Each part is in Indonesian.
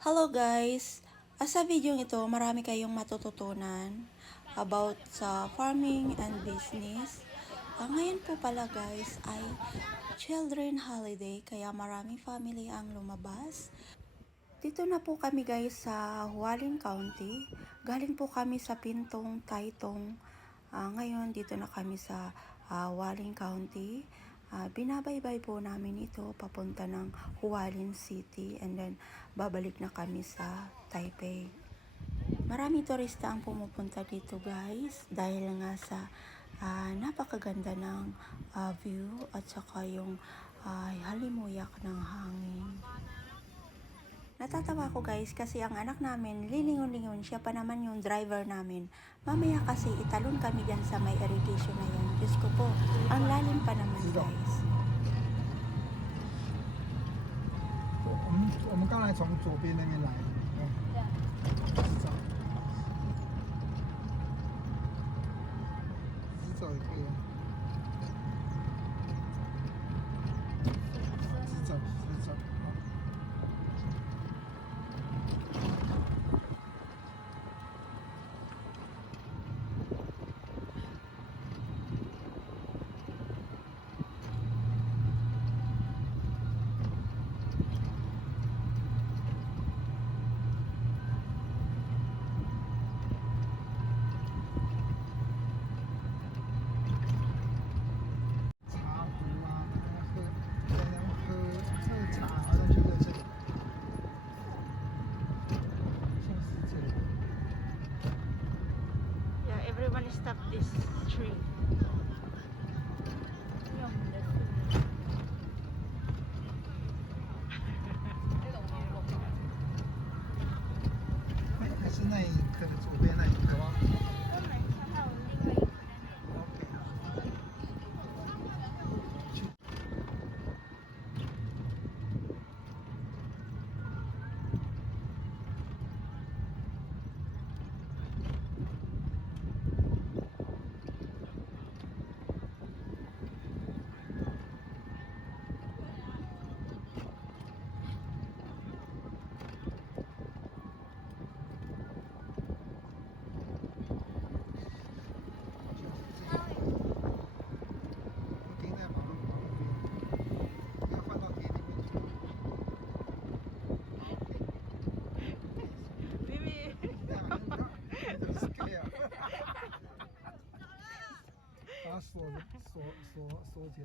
Hello guys! Sa video ito, marami kayong matututunan about sa farming and business. Ngayon po pala guys ay children holiday kaya maraming family ang lumabas. Dito na po kami guys sa Hualien County. Galing po kami sa Pintong, Taytong. Ngayon dito na kami sa Hualien County. Binabaybay po namin ito papunta ng Hualien City and then babalik na kami sa Taipei. Maraming turista ang pumupunta dito guys dahil nga sa napakaganda ng view at saka yung halimuyak ng hangin. Natatawa ko guys kasi ang anak namin lilingon-lingon, siya pa naman yung driver namin. Mamaya kasi italon kami dyan sa may irrigation na yan. Diyos ko po, ang lalim pa naman guys. 我们刚才从左边那边来，直走也可以啊，直走。茶壶啊，喝茶，好像就在这里，像是这里。Yeah, everyone stop this tree. 还是那一颗，左边那一颗。OK 啊。停在马路旁边，要换到田里面去。Bibi! 你怎么 scare？ 把它锁起来。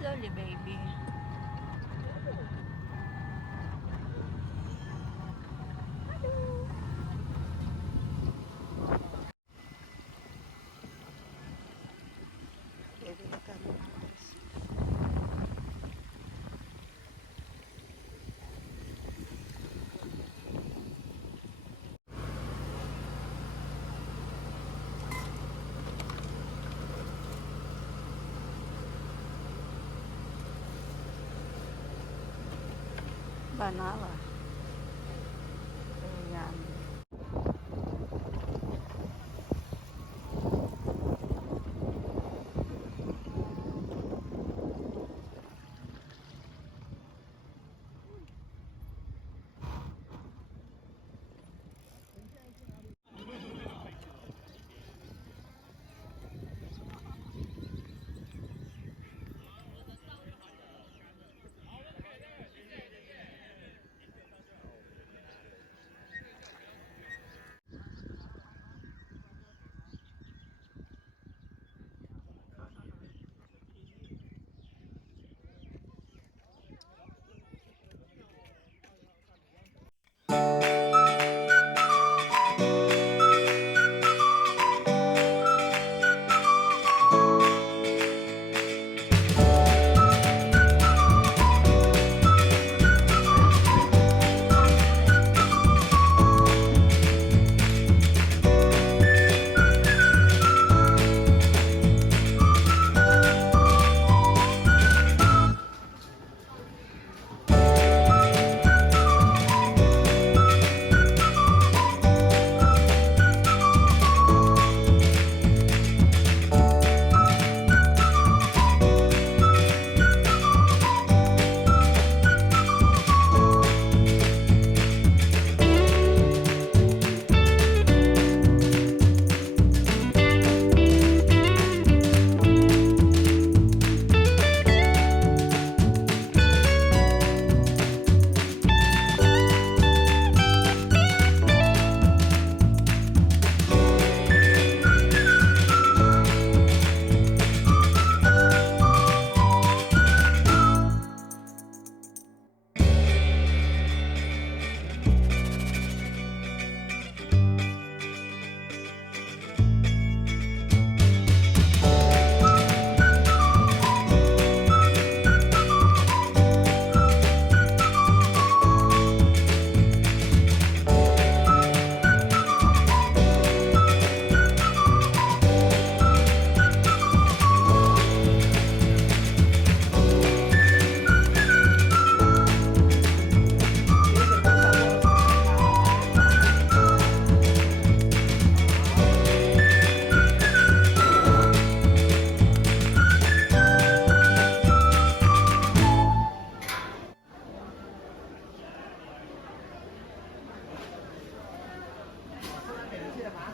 Slowly, baby. Baby, look at me. Banana. Ayan.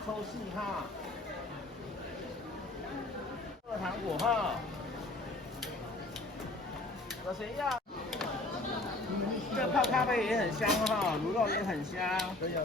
抽戏哈，热糖果哈，有谁要？这泡咖啡也很香哈，卤肉也很香。可以啊。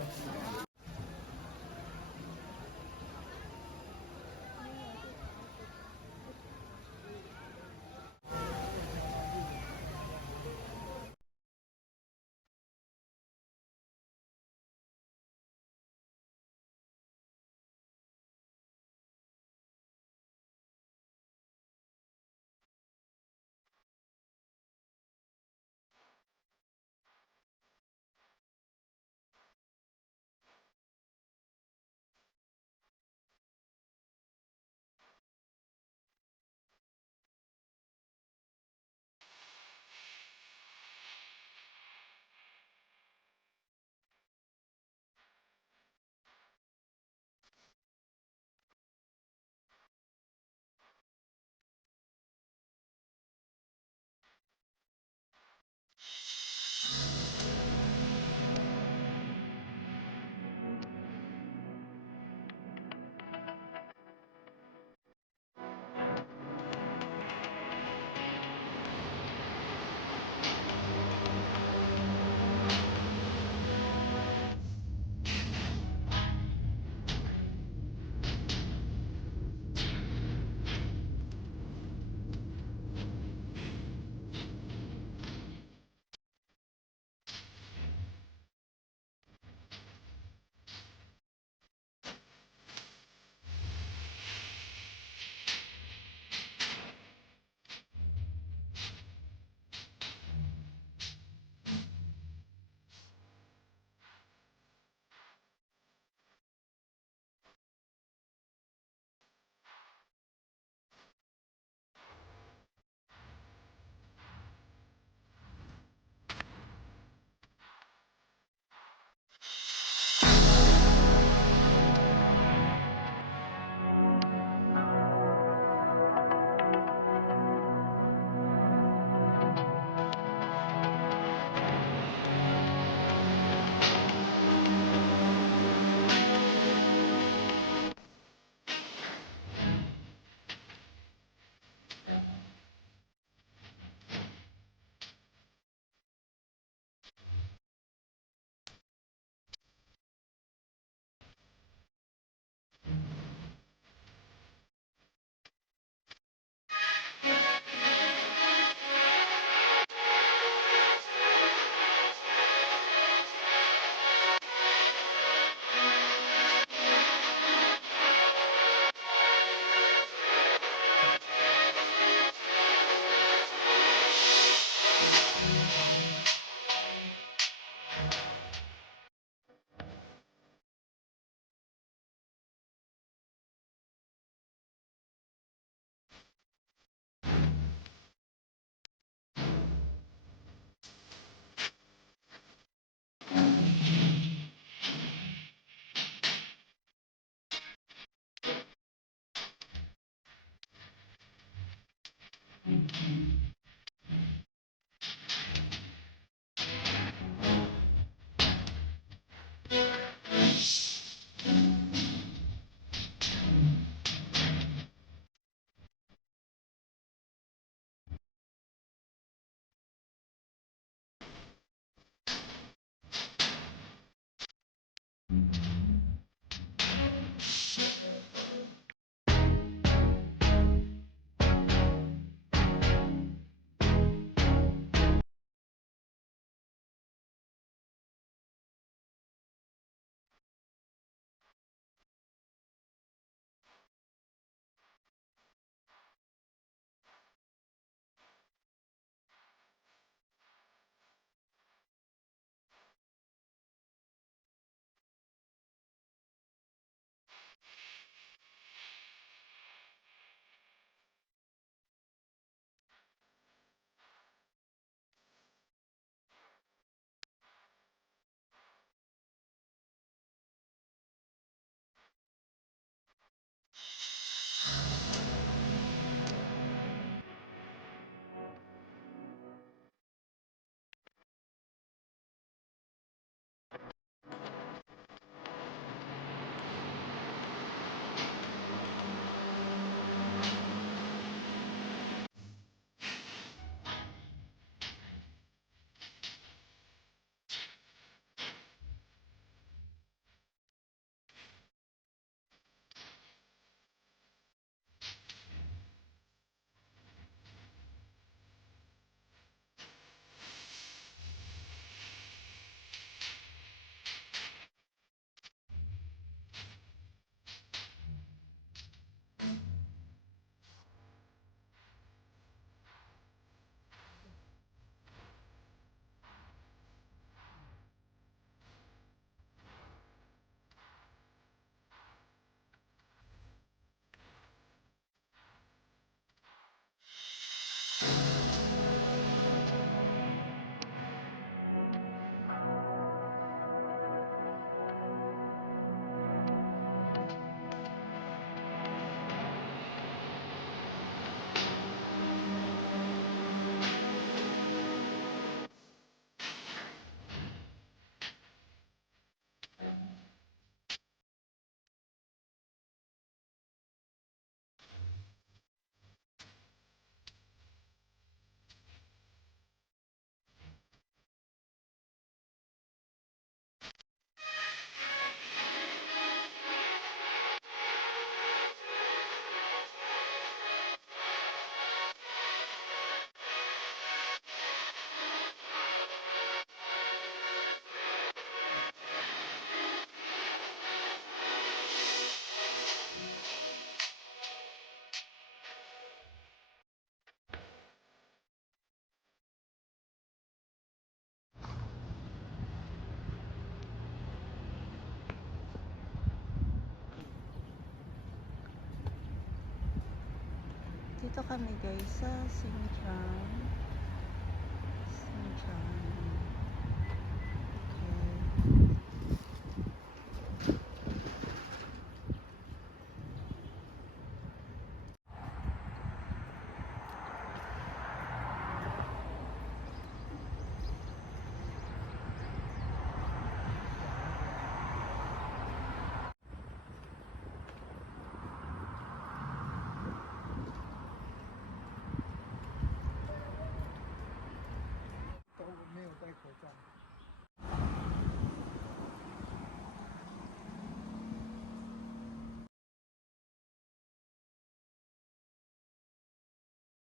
Nandito kami guys sa Xinjiang.